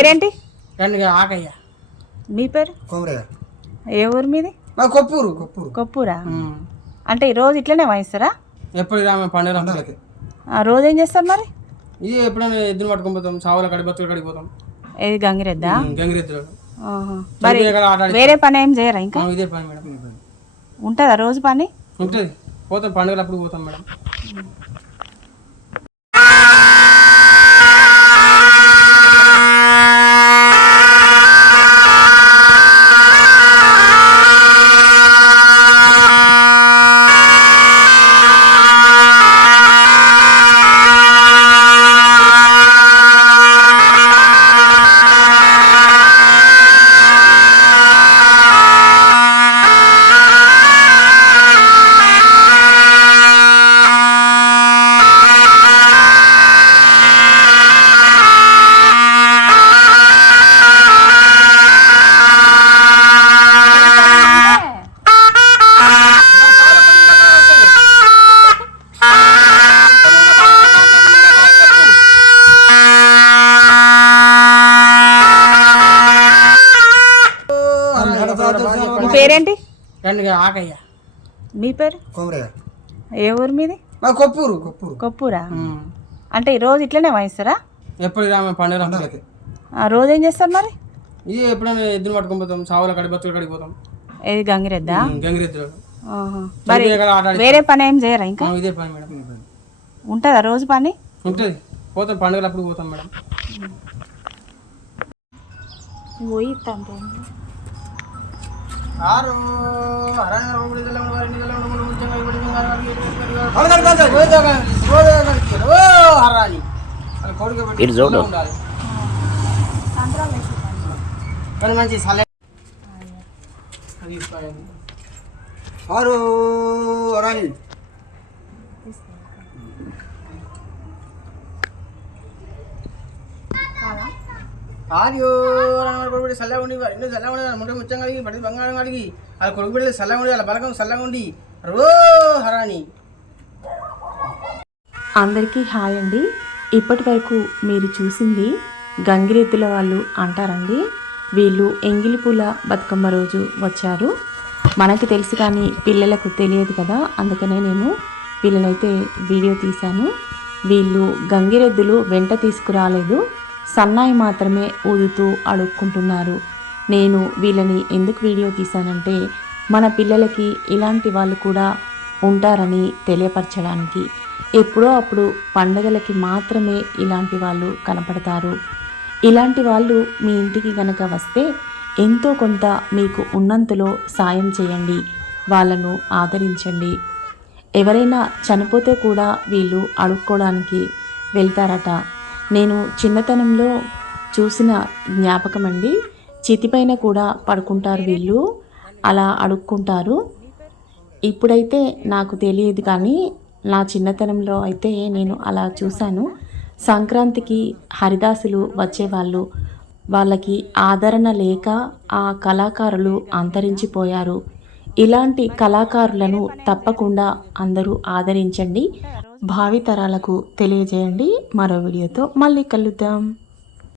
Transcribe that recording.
పేరేంటి? రెండు ఆకయ్య మీ పేరు? కొమరయ్య. ఏ ఊరు మీది? కొప్పూరు కొప్పూరు. కొప్పూరా? అంటే ఈ రోజు ఇట్లనే వాయిస్తారా? ఎప్పుడు రామ పండుగ? ఆ, రోజు ఏం చేస్తారు మరి? ఇది ఎప్పుడైనా ఎద్దులు పట్టుకొని పోతాం సావుల కడి బతులు కడిగి పోతాం. ఏది గంగిరెద్దా? గంగిరెద్దులు. మరి వేరే పని ఏం చేయరా ఇంకా? ఇదే పని మేడం. ఉంటుందా రోజు పని? ఉంటుంది. పోతాం పండుగలు అప్పుడు పోతాం మేడం. రెండు ఆకయ్య. మీ పేరు? కొమరయ్య. ఏ ఊరు మీది? మా కొప్పూరు కొప్పూరు. కొప్పూరా? అంటే ఈ రోజు ఇట్లనే వాయిస్తారా? ఎప్పుడు రామ పండుగ రోజు ఏం చేస్తారు మరి? ఇది ఎప్పుడైనా ఎద్దులు పట్టుకొని పోతాం సావుల కడి బతులు కడిగి పోతాం. ఏది గంగిరెద్దా? గంగిరెద్దులు. మరి వేరే పని ఏం చేయరా ఇంకా? ఇదే పని మేడం. ఉంటుందా రోజు పని? ఉంటుంది. పోతాం పండుగలు అప్పుడు పోతాం మేడం. పోయి మంచి సలహా ఆరు రాణి ఆడియో కొడుకు సల్లగా ఉండి ఎన్నో చల్లగా ఉండి ముందు ముచ్చం కడిగి పడి బంగారం కడిగి వాళ్ళ కొడుకు బిడ్డలు చల్లగా ఉండి వాళ్ళ బలకం చల్లగా ఉండి రో హరాని. అందరికీ హాయ్ అండి. ఇప్పటి వరకు మీరు చూసింది గంగిరెద్దుల వాళ్ళు అంటారండి. వీళ్ళు ఎంగిలిపూల బతుకమ్మ రోజు వచ్చారు. మనకి తెలుసు కానీ పిల్లలకు తెలియదు కదా అందుకనే నేను వీళ్ళనైతే వీడియో తీశాను. వీళ్ళు గంగిరెద్దులు వెంట తీసుకురాలేదు. సన్నాయి మాత్రమే ఊదుతూ అడుక్కుంటున్నారు. నేను వీళ్ళని ఎందుకు వీడియో తీశానంటే మన పిల్లలకి ఇలాంటి వాళ్ళు కూడా ఉంటారని తెలియపరచడానికి. ఎప్పుడో అప్పుడు పండగలకి మాత్రమే ఇలాంటి వాళ్ళు కనపడతారు. ఇలాంటి వాళ్ళు మీ ఇంటికి గనక వస్తే ఎంతో కొంత మీకు ఉన్నంతలో సాయం చేయండి. వాళ్ళను ఆదరించండి. ఎవరైనా చనిపోతే కూడా వీళ్ళు అడుక్కోవడానికి వెళ్తారట. నేను చిన్నతనంలో చూసిన జ్ఞాపకం అండి చితిపైన కూడా పడుకుంటారు వీళ్ళు. అలా అడుక్కుంటారు. ఇప్పుడైతే నాకు తెలియదు కానీ నా చిన్నతనంలో అయితే నేను అలా చూశాను. సంక్రాంతికి హరిదాసులు వచ్చేవాళ్ళు. వాళ్ళకి ఆదరణ లేక ఆ కళాకారులు అంతరించిపోయారు. ఇలాంటి కళాకారులను తప్పకుండా అందరూ ఆదరించండి. భావితరాలకు తెలియజేయండి. మరో వీడియోతో మళ్ళీ కలుద్దాం.